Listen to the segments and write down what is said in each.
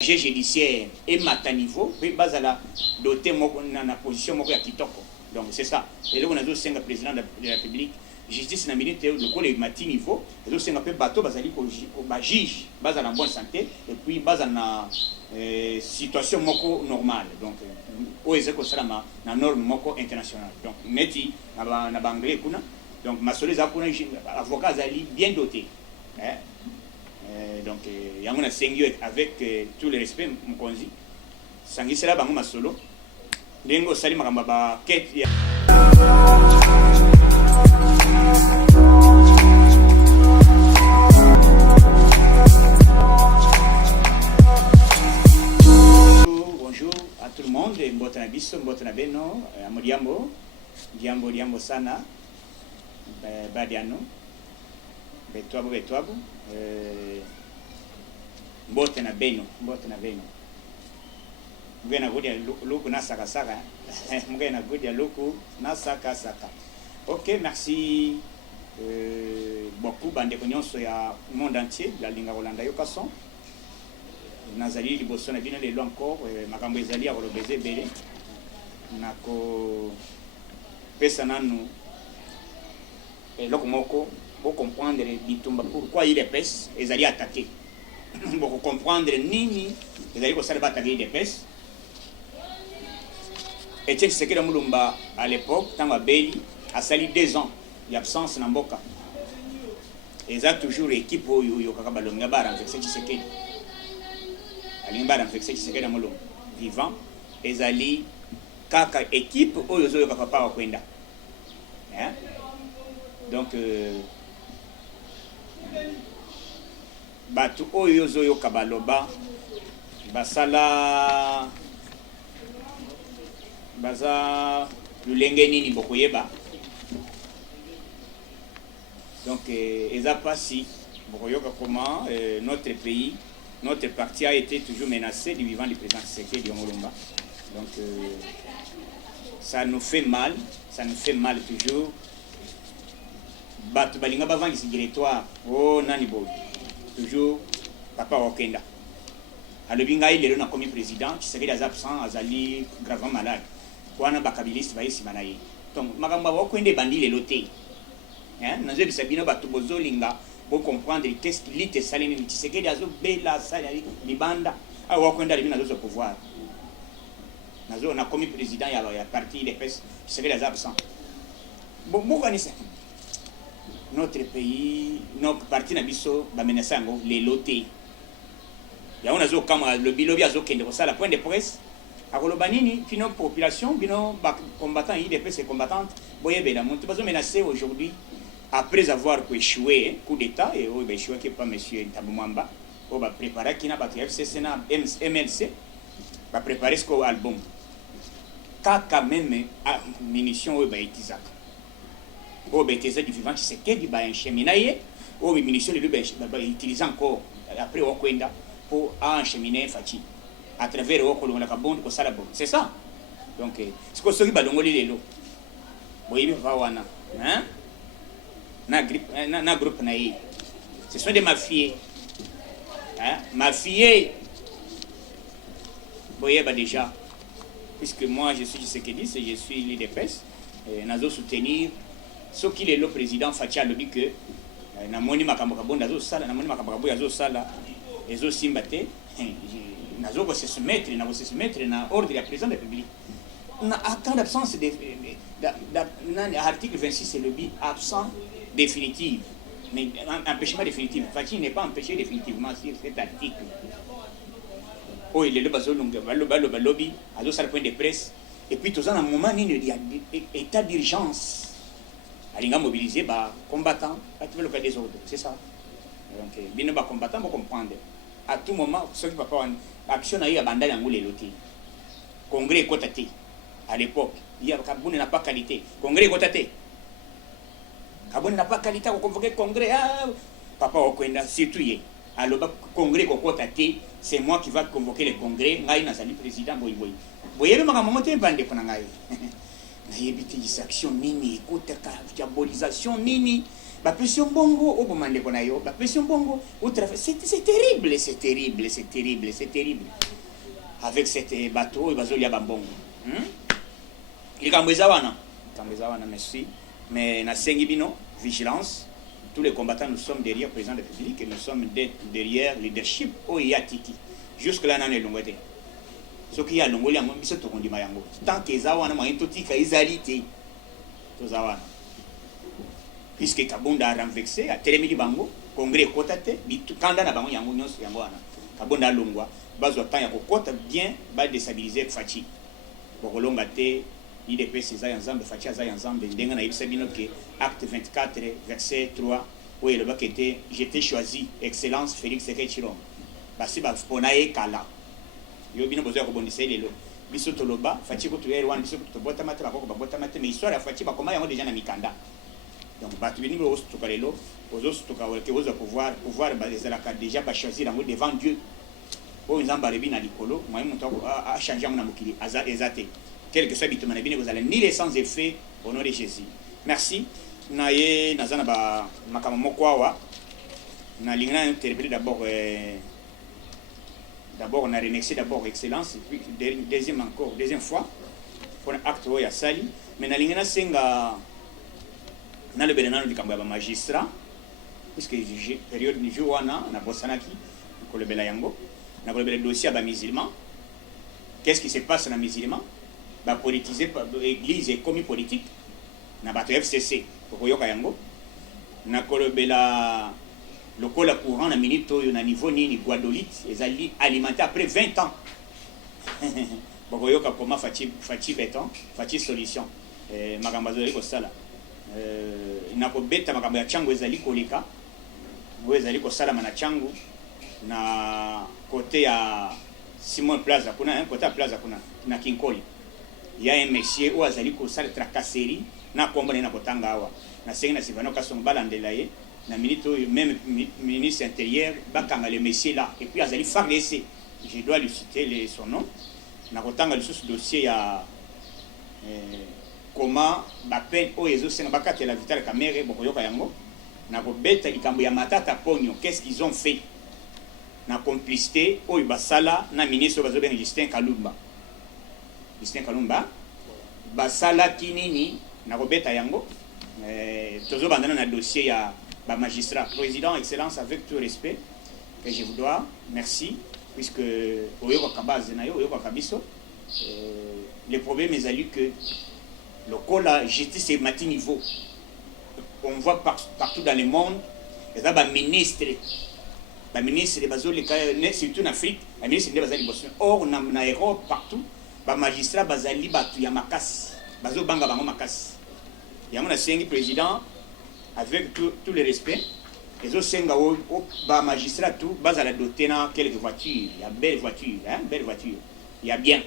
judiciaire et mata niveau pe bazala doté moko na position moko ya kitoko. Donc c'est ça. Et là on a deux cinq président de la République justice na minute le col mati niveau et deux cinq pe bateau bazali ko ba juge bazala en bonne santé et puis bazala na situation moko normale. Donc oeze ko salama na norme moko internationale. Donc neti na ba anglais kuna donc masole za kuna avocat zali bien doté. Donc il y a un sengio avec tout le respect mkonzi sangisela bango masolo lengo sali makamba ba quête ya bonjour à tout le monde mbota na biso mbota na beno amodiambo diambo sana badiano betwabo mbote na beno mgena godia luku na saka mgena godia luku na saka. Ok, merci beaucoup bande nyonso ya monde entier la linga Rolanda yokason nazali liboso na bino lelo encore makambo ezali ya kolobeze bele nako pesa nanu loko moko pour comprendre bitumba pourquoi il est pèse et ils attaquer pour comprendre nini ils allaient commencer à attaquer des pèses et tu sais que le Mulumba à l'époque tant à Beli a sali 2 ans d'absence dans Mboka ils ont toujours équipe yo kakabalonga bara avec ce qui se fait alimbara avec ce qui se fait dans Mulumba vivant ils allaient kaka équipe oyo zo papa wa kwenda hein donc batu oyo zoyo kabaloba basala baza lulenge nini bokoyeba donc eza pasi bokoyoka comment notre pays notre parti a été toujours menacé du vivant du président Tshisekedi Mulumba. Donc ça nous fait mal toujours. Batu balinga bavangi si directoire oh nani bo toujours papa wakenda alobinga ile na comme président qui serait des absents azali gravement malade kwana bakabiliste ba yesi manaye donc makamba wakwende bandile loté hein nazo bisabino batu bozolinga bo comprendre le texte lite salini qui serait des azo bela salari libanda a wakwenda libina nazo pouvoir nazo na comme président ya parti les pes qui serait des absents bon kanisa notre pays notre parti na biso ba menacer ngo les lotés ya on azo kama le bilobi azo kende ko sala point de presse akoloba nini fino population bino ba combattant IDPS et combattantes boyebela montu bazo menacer aujourd'hui après avoir échoué coup d'état et oh échoué que pas monsieur Ntabumamba on va préparer qui na ba FCC na MLC va préparer ce album kaka même munition ba itizaka au BTZ du vivant qui se quede ba encheminer au munition de ba utiliser encore après au kwenda pour encheminer fati à travers au kolonga kabonde ko sala bon c'est ça donc ce que soki balongoli lelo boyebi va wana hein na groupe na yi ce sont des mafieux hein mafieux boyeba déjà puisque moi je suis ce que dit je suis l'IDPS nazo soutenir ce qu'il est le président Fatia le dit que na moni makambo kabonda zo sala na moni makambo kaboya zo sala ezo simbate nazo ko se soumettre na ordre du président de la République na attend l'absence de l'article 26 c'est le but absent définitif mais empêchement définitif Fatia n'est pas empêché définitivement sur cet article oh il est le bazo longue le lobby azo sala point de presse et puis tout ça dans un moment il y a état d'urgence alinga mobiliser ba combattants à le cas des autres c'est ça donc bien ba combattants pour comprendre à tout moment ceux qui va pas action na ya bandali ngule loti congrès kotate à l'époque il y a Kabune n'a pas qualité congrès kotate Kabune n'a pas qualité pour convoquer congrès papa okwenda surtout ye aloba congrès kotate c'est moi qui va convoquer le congrès ngai na sali président boy boyebe makambo te bande kuna ngai na yebiti action nini écoute diabolisation nini ba pression bongo au bomande kona yo ba pression bongo au c'est terrible, c'est terrible, c'est terrible, c'est terrible avec cette bateau bazoli ya bambongo. Il kambezawana merci, mais na sengi bino vigilance. Tous les combattants, nous sommes derrière le président de la République et nous sommes derrière le leadership au Yatiki. Jusque-là, nous avons l'ongoué. Ce qui est à l'ongoué, c'est ce qu'on dit. Tant que Zawana m'a intotique, ils alitent. Puisque Kabunda a renversé, a télémili bango, congrès kotate, kanda na bango yango nyos yango wana. Kabunda longwa, bazo temps ya kokota bien, ba déstabiliser Fachi. Bokolonga te, IDP César ensemble, Fachi Aza ensemble, ndenga na ibisa bino ke acte 24 verset 3 où il qui était j'étais choisi excellence Félix Sekechilom. Basi ba ponaye kala. Yo bino bozo ko bondisa lelo. Biso toloba, Fachi ko tuyer wan biso to bota mate ba ko ba bota mate mais histoire ya Fachi ba koma yango déjà na mikanda. Donc batu bini bo to kalelo, bozo to ka ke bozo pouvoir ba les alaka déjà ba choisir yango devant Dieu. O nzamba rebi na likolo, moi mon a changer mon mokili aza ezate. Quel que soit bitumana bini vous allez ni les sans effet au nom de Jésus. Merci. Naye nazana ba makama mokwawa na lingana interpréter d'abord on a remercié d'abord excellence et puis deuxième fois pour un acte ya sali mais na lingana senga na le benana du kambo ya magistrat puisque période du jour wana na bosanaki ko le bela yango na ko le bela dossier ba musulman. Qu'est-ce qui se passe na musulman ba politiser par l'église et commis politique na bato FCC pour yango na kolobela lokola courant na minute oyo na niveau nini guadolite ezali alimenté après 20 ans bokoyoka comment fachi béton fachi solution makambo ezali kosala na kobeta makambo ya chango ezali koleka ngo ezali kosala na chango na côté ya Simon Plaza kuna côté ya Plaza kuna na Kinkoli ya un monsieur ou azali kosala tracasserie na kombona na kotanga awa na sengi na Sylvano Kasongo balandela ye na minute même ministre intérieur bakanga le monsieur là et puis azali FARDC je dois lui citer son nom na kotanga le sous dossier ya comment ba peine o ezo senga bakati la Vital Kamerhe bokoyoka yango na kobeta likambo ya matata ponyo. Qu'est-ce qu'ils ont fait na complicité o basala na ministre bazo ben Justin Kalumba basala kinini na kobeta yango toujours bandana na dossier ya ba magistrat président excellence avec tout respect que je vous dois merci puisque oyoka kabaze na yo oyoka kabiso le problème est allu que le cola justice est mati niveau on voit partout dans le monde et là ba ministre bazoli surtout en Afrique ba ministre de bazali bosso or na Europe partout ba magistrat bazali batu ya makasi bazo banga bango makasi yango na sengi président avec tout le respect les autres senga o ba magistrat tout bazala doté na quelques voitures ya belle voiture il y a bien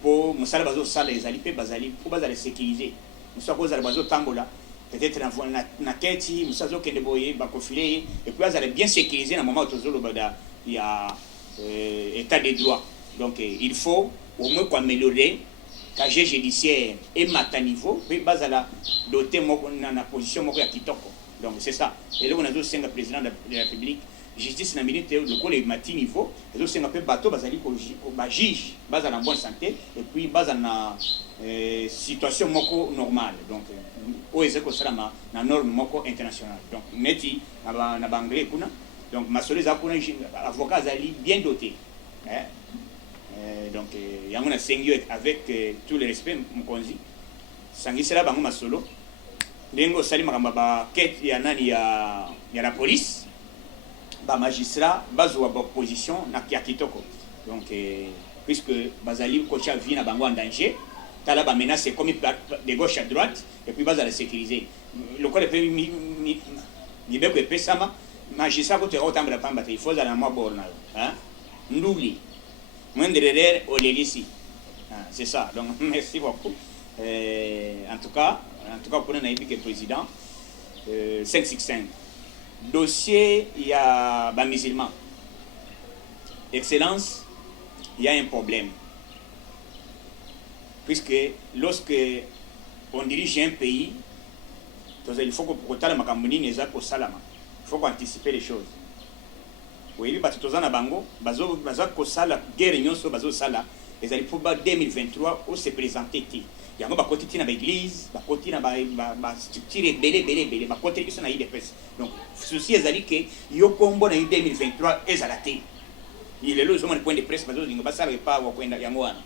pour musala bazo sala ezali pe bazali pour bazala sécuriser musala bazala bazo tambola peut-être na keti musala kende boye ba confiler et puis bazala bien sécuriser na moment autozolo bada il y a état de droit. Donc il faut au moins améliorer casier judiciaire et mata niveau puis bazala doté na position moko ya kitoko. Donc c'est ça. Et là on a deux cinq présidents de la République justice na minute le col est mati niveau et deux cinq peu bateau bazali ko ba juge bazala en bonne santé et puis bazala situation moko normale. Donc o ezeko salama na norme moko internationale. Donc neti na banglais kuna donc masolo za kuna avocat zali bien doté. Donc yango na sengi avec tout le respect mokonzi sangisela bango masolo ndengo sali makamba ba quête ya nani ya la police ba magistrat bazwa ba opposition na kia kitoko. Donc puisque bazali kocha vie na bango en danger tala ba menace comme de gauche à droite et puis bazala sécuriser le col peut mi beko pesama magistrat ko te otambla pamba te il faut za na mo borna hein nduli Mwenderer Olelisi. C'est ça. Donc merci beaucoup. En tout cas, pour un que président 565. Dossier, il y a un musulman. Excellence, il y a un problème. Puisque lorsque on dirige un pays, il faut que tu aies il faut anticiper les choses. Oui, parce que tu as bango, bazo kosala guerre nyonso bazo sala, les ali pour 2023 où se présenter ti. Yango ba côté na l'église, ba côté na ba structure belé, ba côté qui sont na IDPS. Donc souci ezali que yo kombo na 2023 ezalate. Il est là au point de presse bazo dingo basala pas wa kwenda yango wana.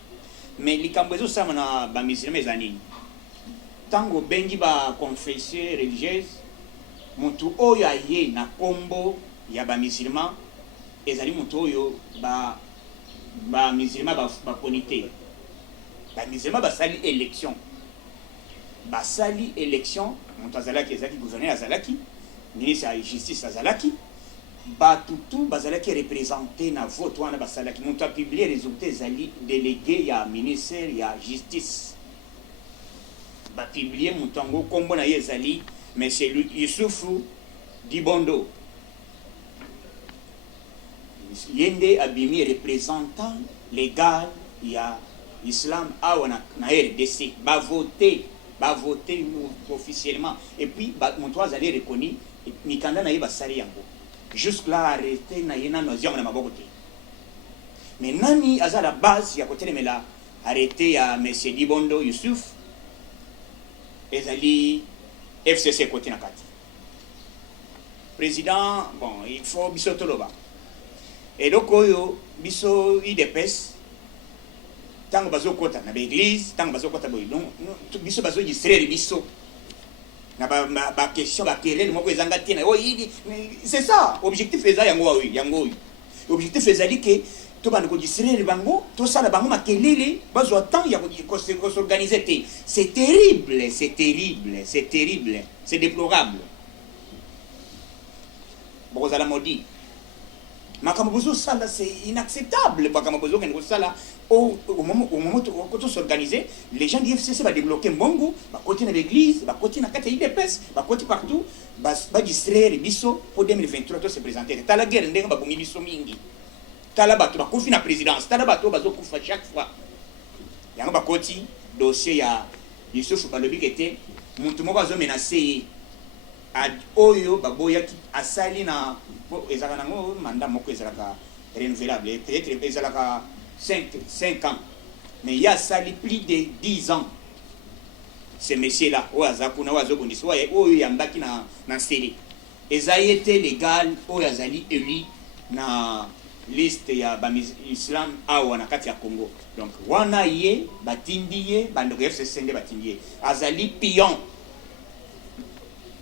Mais likambo ezo sama na ba musulmans ezani. Tango bengi ba confession religieuse, mutu oyo aye na kombo ya ba musulmans ezali mutu oyo ba musulman ba konité ba musulman basali élection mutu azalaki ezalaki gouverneur azalaki ministre ya justice azalaki batutu bazalaki représenté na vote wana basalaki mutu a publié résultat ezali délégué ya ministère ya justice ba publié mutu ango kombo na ye ezali monsieur Youssoufou Dibondo yende abimi représentant légal ya islam awana na RDC va voter officiellement et puis mon toit allait reconnu mikanda na yeba sali yango jusque là arrêté na yena noziam na maboko te mais nani aza la base ya kotelemela arrêté ya monsieur Dibondo Youssouf ezali FCC côté na kati président bon il faut bisotoloba. Et donc, biso IDPS, tant que bazo kota na l'église, tant que bazo kota boy, donc biso bazo distraire biso. Na ba question ba querelle moko ezanga tina. C'est ça, objectif eza yango oui. Objectif ezali que to ba ko distraire bango, to sala bango makelele, bazo temps ya ko s'organiser. C'est terrible, c'est déplorable. Bon za la maudit. Makambozo sala c'est inacceptable. Makambozo quand sala au moment où on s'organiser, les gens du FCC va débloquer Mbongo, va côté dans l'église, va côté dans kata IDPS, va côté partout, va distraire biso pour 2023 to se présenter. Ta la guerre ndenge ba bomi biso mingi. Ta la bato ba kofi na présidence, ta la bato bazo kufa chaque fois. Yango ba côté dossier ya Youssouf balobi kete muntu moko azo menacer oyo baboyaki asali na ezaka nango mandat moko ezalaka renouvelable peut-être ezalaka 5 ans mais il y a sali plus de 10 ans ce monsieur là oyo azakuna oyo azobondisa oyo yambaki na seli ezali été légal oyo azali élu na liste ya islam awa na kati ya Congo donc wana ye batindi ye bandoko FCC nde batindi ye azali pion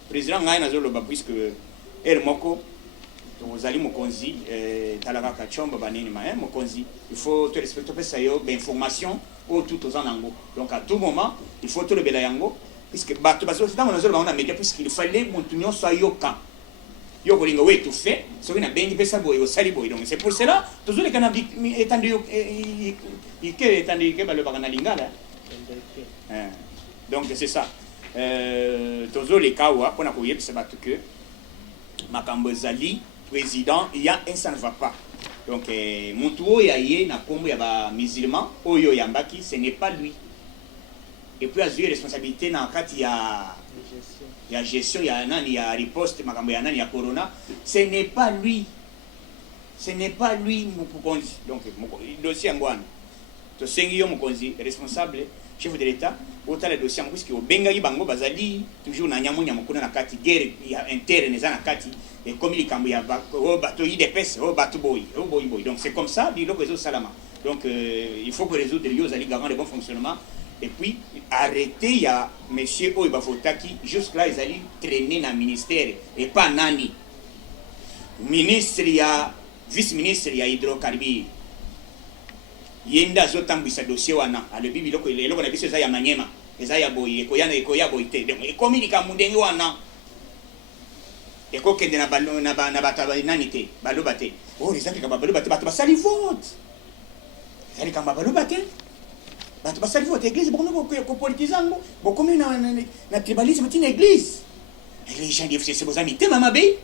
président ngai nazoloba puisque moko tozali mokonzi talaka kachomba banini mokonzi il faut te respecter pesa yo information au tout aux anango donc à tout moment il faut te le bela yango puisque bato bazo dans nazoloba on a média puisqu'il fallait montunyo so yoka yo kolinga we tout fait soki na bengi pesa boy au sali boy donc c'est pour cela tozoli kana étendu que balo bakana lingala donc c'est ça tozoli kawa pona ko yebisa bato que makambo ezali président il y a un ça ne va pas donc mutu oyo aye na kombo ya ba musulman oyo yambaki ce n'est pas lui et puis azui responsabilité na kati ya gestion ya nani ya riposte makambo ya nani ya corona ce n'est pas lui mukonzi donc dossier ngwana to sengi yo mukonzi responsable chef de l'état otala dossier ngo puisque obengaki bango bazali toujours na nyamunya mokuna na kati guerre ya interne za na kati et comme likambo ya bato IDPS bato boy donc c'est comme ça biloko ezo salama donc il faut que résoudre yo zali garant de bon fonctionnement et puis arrêter ya monsieur oyo bavotaki jusque là ils allaient traîner na ministère et pas nani ministre ya vice ministre ya hydrocarbures yenda azotambwisa dossier wana alobi biloko eloko na biso eza ya manyema eza ya boye ekoya boye te donc ekomi likambo ndenge wana ekokende na bato nani te baloba te ezaki kamba baloba te bato basali vote ezali kamba baloba te bato basali vote église bokomi kopolitize yango bokomi na tribalisme tina église les gens du FCC boza mitema mabe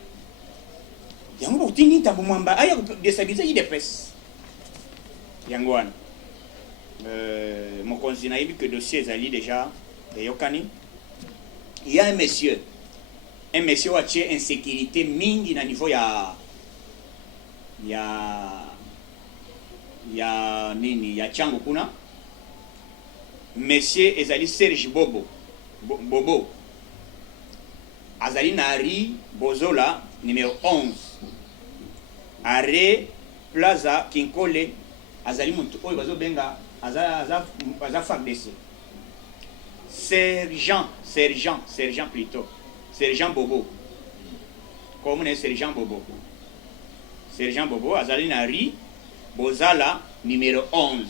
yango botini ntambo mwamba aya kodestabilize IDPS yango wana mokonzi nayebi que dossier ezali déjà eyokani il y a un monsieur un monsieur a tué insécurité mingi na niveau ya nini ya Chango kuna. Monsieur ezali Serge Bobo azali na rue Bozola numéro 11 arrêt Plaza Kinkole. Azali muntu oyo bazobenga aza FARDC. Sergent plutôt. Sergent Bobo. Comme on Sergent Bobo. Sergent Bobo azali na rue Bozala numéro 11.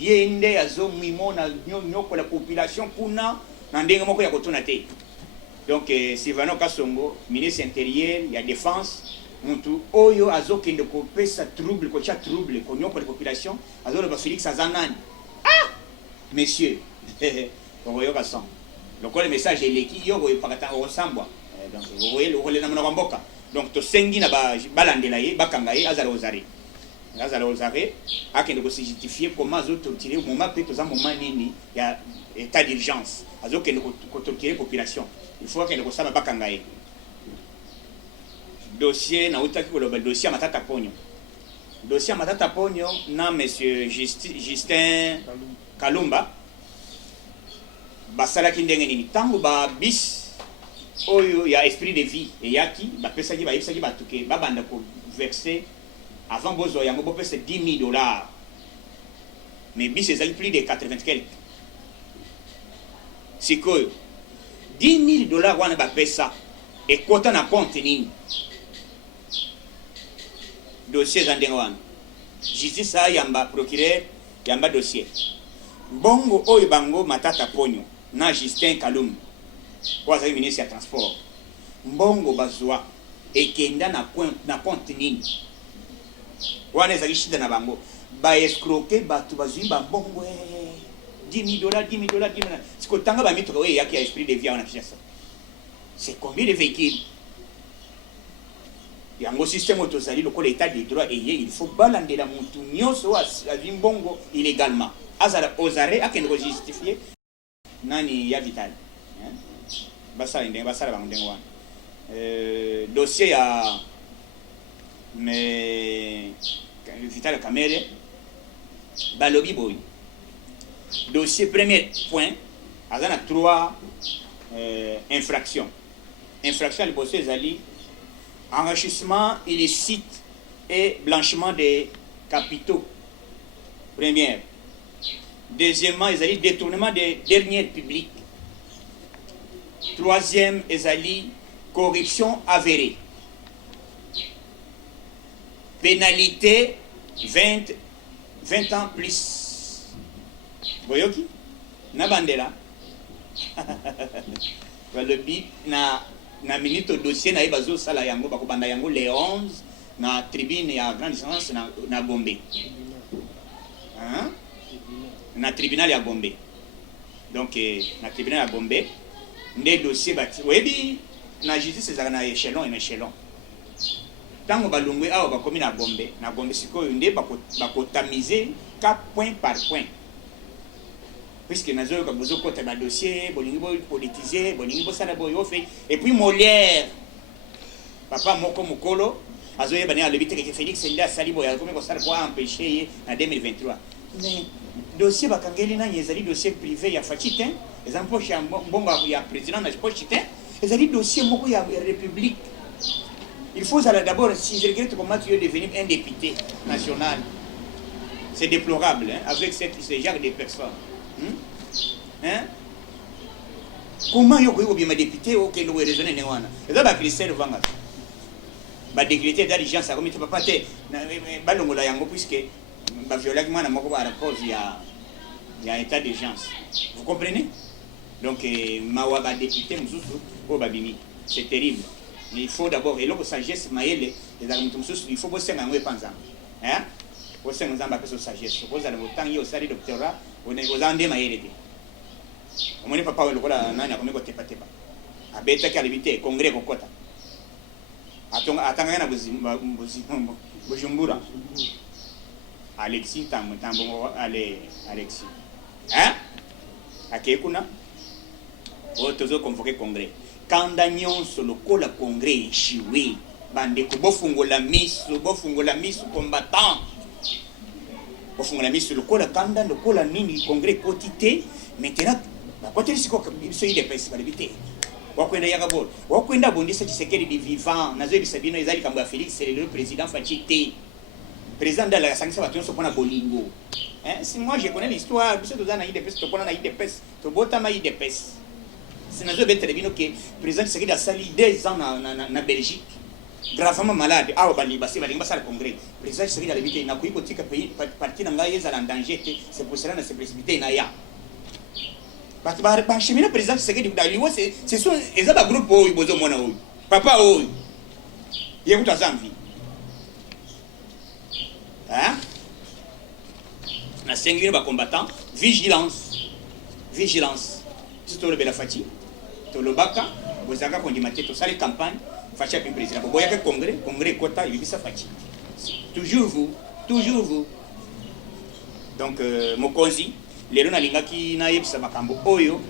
Yende azo mimona nyoko la population kuna na ndenge moko ya kotuna te. Donc Sylvano Kasongo, ministre intérieur, il y a défense, muntu oyo azo kende ko pesa trouble ko cha trouble ko nyoko la population, azo le Félix Azanani. Ah! Messieurs. Oyo kason. Donc le message est leki yo ko pakata o sambwa. Donc vous voyez le rôle na mboka. Donc to sengi na balandela ye bakanga ye azala ozare. Azala ozare akende ko se justifier comment azo torturer moment pe to za moment nini ya état d'urgence. Azo kende ko torturer population. Il faut que nous sachions bakanga ye. Dossier na utaki ko le dossier Matata Ponyo. Dossier Matata Ponyo na monsieur Justin Kalumba. Basala ki ndenge nini tango ba bis oyo ya esprit de vie et yaki ba pesa ki ba yipsa ki ba tuke ba banda ko verser avant bozo yango bo pesa $10,000. Mais bis ezali plus de 80 quelques. Sikoyo $10,000 wana ba pesa et kota na compte nini dossier za ndenge wana justice a yamba procureur yamba dossier bongo oyo bango Matata Ponyo na Justin Kalum kwa ministre ya transport mbongo bazwa ekenda na compte nini wana ezali shida na bango ba escroquer batu bazwi ba mbongo $10,000. Si tu as un esprit de vie, c'est combien de véhicules? Il y a un système autosali, le état des droits et il faut balander la montagne à Vimbongo illégalement. Azara osare à qu'elle justifier. Nani ya vital. Bassa indé, bassa la bandengwa. Dossier à mais vital caméra. Balobi boy. Dossier premier point, il y a 3 infractions. Infraction, le dossier Zali, enrichissement illicite et blanchiment des capitaux. Première. Deuxièmement, il y a détournement des derniers publics. Troisième, il y a corruption avérée. Pénalité 20 ans plus. Boyoki na bandela le bip na minute dossier na ibazo sala yango bakobanda yango les 11 na tribune ya grande distance na Gombe na tribunal ya Gombe. Donc na tribunal ya Gombe nde dossier bati webi na justice ezaka na échelon tango balongwe awa bakomi na Gombe sikoyo nde bakotamiser 4 point par point. Puisque nous avons besoin de dossier, nous politiser, nous fait. Et puis Molière, papa Moko Mokolo, Azoye Bané a levé que Félix Senda Salibo, il a comme ça pour empêcher en 2023. Mais dossier Bakangeli na yezali dossier privé ya Fachitin, les empoches ya Mbonga ya président na Fachitin, ezali dossier Moko ya République. Il faut d'abord, si je regrette comment tu es devenu un député national, c'est déplorable avec ce genre de personnes. Comment yo ko bien député au que nous raisonner ne wana eza ba Christelle vanga ba décréter d'urgence comme tu papa te ba longola yango puisque ba violer mwana moko ba cause ya état d'urgence, vous comprenez? Donc mawa ba député mususu o ba bimi, c'est terrible. Mais il faut d'abord et l'autre sagesse maele les mutu mususu il faut bosser ngwe panza bosser ngamba peso sagesse boza na motangi au sali doctorat aux andés maïré. On ne peut pas le voir nani a komeko tepa tepa. Abeta ki alibite congrès kokota. Atanga na Bujumbura. Alexis tambo Alexis. Hein? Akekuna. O tozo convoquer congrès. kanda nyonso lokola congrès échoué bandeko bofungola miso combattant bofungola miso lokola kanda lokola nini congrès quotité maintenant bakote siko biso ile pesa balibite wakwenda yakabo wakwenda bondisa Tshisekedi di vivant nazo bisabino ezali kambo ya Félix c'est le président Fachité président de la sanction va tenir pona bolingo hein si moi je connais l'histoire biso tozana ide pesa to pona na ide pesa to botama ide pesa c'est nazo betre bino que président Tshisekedi a sali 2 ans na Belgique gravement malade awa bali basi balinga sala congrès président Tshisekedi a limité na kuiko tika pays parti na ngai ezala en danger c'est pour cela na se précipiter na ya bachemina président Tshisekedi kudaliwa c'est son ezaba groupe oyo bozo mona oyo papa oyo yekuta zamvi hein na sengine ba combattant vigilance tout le bela fati to le baka bozaka kondimate to sale campagne facha puis président boya que congrès kota yibisa fati toujours vous donc mokonzi lero nalingaki nayebisa makambo oyo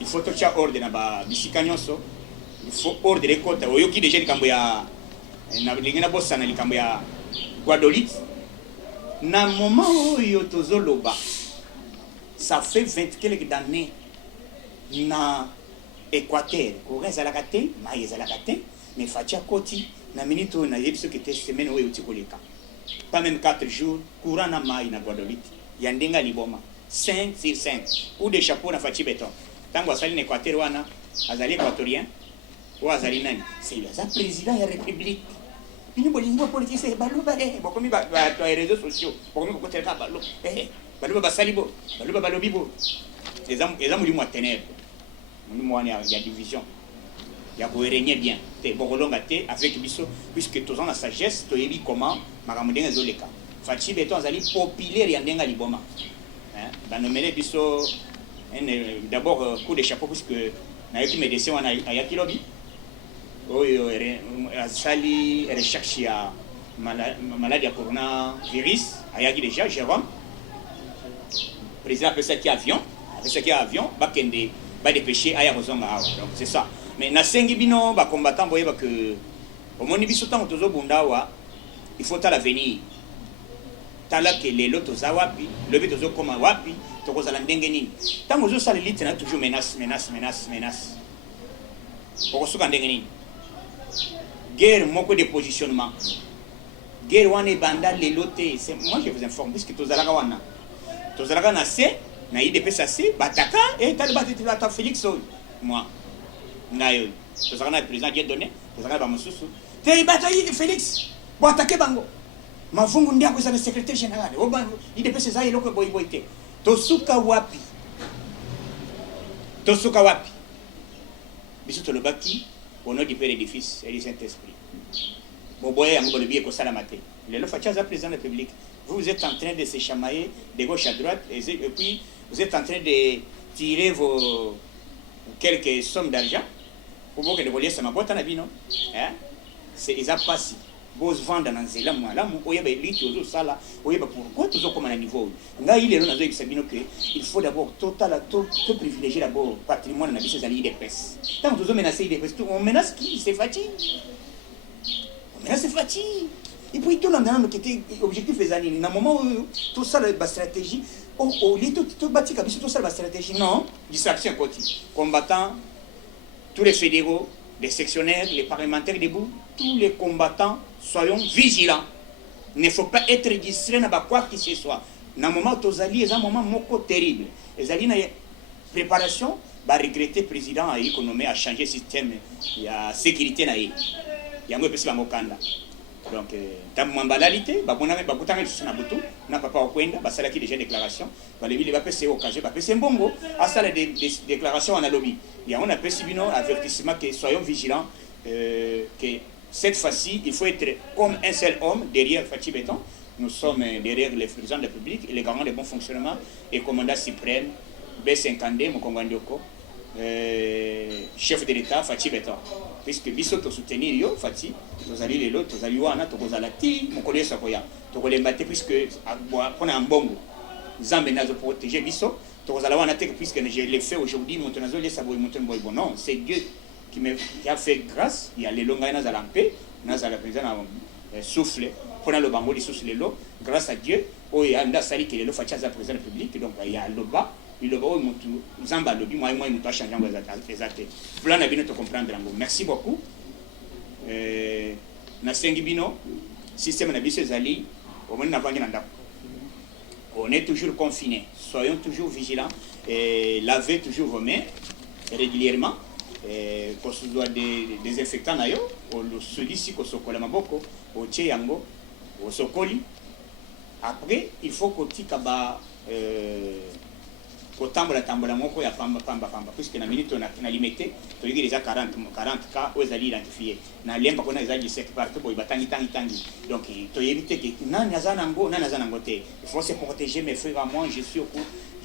il faut tocha ordre na ba bisika nyonso il faut ordre ekota oyo ki déjà likambo ya na lingena bossa na likambo ya Guadeloupe na moment oyo tozoloba ça fait 20 quelques années na Équateur ko ezalaka te mai ezalaka te mais fatia koti na minute oyo na yebisa que te semaine oyo tikoleka pas même 4 jours courant na mai na Guadeloupe ya ndenga liboma 5 sur 5 ou des chapeaux na fachi béton tango asali na Équateur wana azali équatorien ou azali nani c'est le président de la République bino bolingo politique c'est baloba bokomi ba réseaux sociaux bokomi ko teleka balo baloba basali bo baloba balobi bo ezam mulimo à ténèbres mulimo wana ya division ya ko régner bien te bokolonga te avec biso puisque tous en la sagesse to yebi comment makambo ndenga zoleka fachi béton azali populaire ya ndenga liboma dans le mêlé biso d'abord coup de chapeau puisque na yaki médecin wana ayaki lobby oyo asali recherche ya maladie ya coronavirus ayaki déjà Jérôme président après qui avion bakende ba dépêcher aya kozonga awa donc c'est ça mais na sengi bino ba combattant boyeba que au moni biso tango tozo bundawa il faut à l'avenir tala ke lelo toza wapi lobi tozo koma wapi tokozala ndenge nini tango zo sala elite na toujours menace okosuka ndenge nini guerre moko de positionnement guerre wana banda lelo te c'est moi je vous informe puisque tozalaka wana tozalaka na C na IDPS C bataka et tala batata Félix moi ngayo tozalaka na président qui donné tozalaka ba mususu te batayi Félix bo attaquer bango mafungu ndia kwa sababu secrétaire général oba IDPS za yeloko boyboyte tosuka wapi biso tolobaki au nom du Père et du Fils et du Saint-Esprit boboye yango le bien ko sala matin le facha za président de la République vous êtes en train de se chamailler de gauche à droite et puis vous êtes en train de tirer vos quelques sommes d'argent pour que de voler ça ma boîte na bino hein c'est isa passi bos vendre na nzela mwalamu oyeba elite ozo sala oyeba pourquoi toujours comme à niveau nga il est là nazo ibisabino que il faut d'abord total tout privilégier d'abord patrimoine na biso zali IDPS tant que toujours menacer IDPS on menace qui c'est fatigue et puis tout l'endroit qui était objectif les années na moment tout ça la stratégie au lit tout bâti kabiso tout ça la stratégie non distraction côté combattant tous les fédéraux les sectionnaires, les parlementaires debout, tous les combattants, soyons vigilants. Il ne faut pas être distrait dans quoi que ce soit. Dans un moment où les alliés, c'est un moment terrible. Les alliés, dans la préparation, va regretter le président à l'économie, à changer le système, il y a sécurité. Il y a un peu de Mokanda. Donc, dans la banalité, n'a pas Okwenda, ça a déjà déclaration. Il va passer au casier, il va passer un bongo. À ça, la déclaration en a lobby. Il y a un avertissement que soyons vigilants, que cette fois-ci, il faut être comme un seul homme derrière Fachi Béton. Nous sommes derrière les présidents de la République et les garants de bon fonctionnement et commandant suprême, B50, Mokongandioko, chef de l'État, Fachi Béton. Puisque biso to soutenir yo Fati tozali lelo tozali wana tokozala ti mokolo yeso koya tokolemba te puisque pona mbongo Nzambe nazo protéger biso tokozala wana te puisque je l'ai fait aujourd'hui montonazo les sabo monton boy bon non c'est Dieu qui a fait grâce, il y a les longs dans la paix, dans la président souffle, pendant le bango, les souffle l'eau, grâce à Dieu, il y a un sali qui est le président de la République, donc il y a le bas, il y a le Zamba, le moi, il doit changer les actes. Voilà, on a bien de comprendre. Merci beaucoup. Na Sengibino, système de la Zali, on est toujours confinés. Soyons toujours vigilants et lavez toujours vos mains régulièrement. Qu'on se doit des désinfectants, celui-ci qu'on se colle à Maboko, au Tcheyango, au Sokoli. Après, il faut qu'on tique à tambola moko ya pamba puisque na minute on a limité to yiki déjà 40 cas aux alliés identifiés na lemba kona ezali sec partout boy batangi tangi donc to éviter que na nazanango te il faut se protéger mes frères à moi je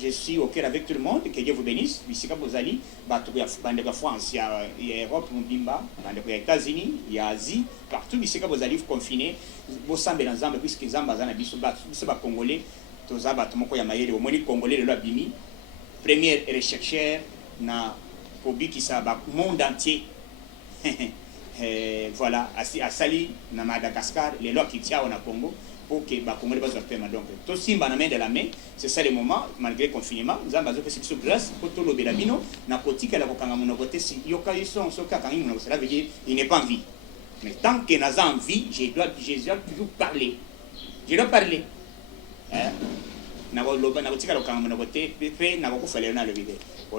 suis au cœur avec tout le monde, que Dieu vous bénisse. Bisika Bozali, Bandega France, il y a Europe, Mbimba, Bandega États-Unis, il y a Asie, partout Bisika Bozali confiné, Bossambe dans Zamba puisque Zamba zana biso ba congolais, to zaba tomoko ya mayele, au moins congolais de l'abimi. Premier rechercheur na Kobi qui ça monde entier. Voilà, à Sali, na Madagascar, les lois qui tient au Congo, pour que les Congolais soient paiement. Donc, tout ça, main de la main, c'est ça le moment, malgré le confinement, nous avons besoin de faire grâce pour tout le Bélabino, na côté que la Kokanga Monogote, si Yoka Yusson, Soka Kangi Monogote, cela veut dire il n'est pas en vie. Mais tant que nous avons envie, je dois toujours parler. Je dois parler. Au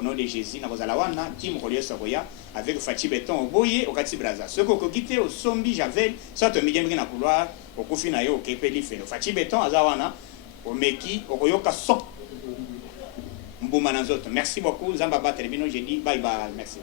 nom de Jésus, avec Fachi Béton au Boye, au Kati Braza. Ce qu'on quitté au Sombi Javel, soit au milieu de la couloir, au Kofinayo, au Kepeli Feno. Fachi Béton, à Zawana, au Meki, au Koyoka Sok. Mboumanazot. Merci beaucoup. Zambaba Telebino, j'ai dit bye bye. Merci.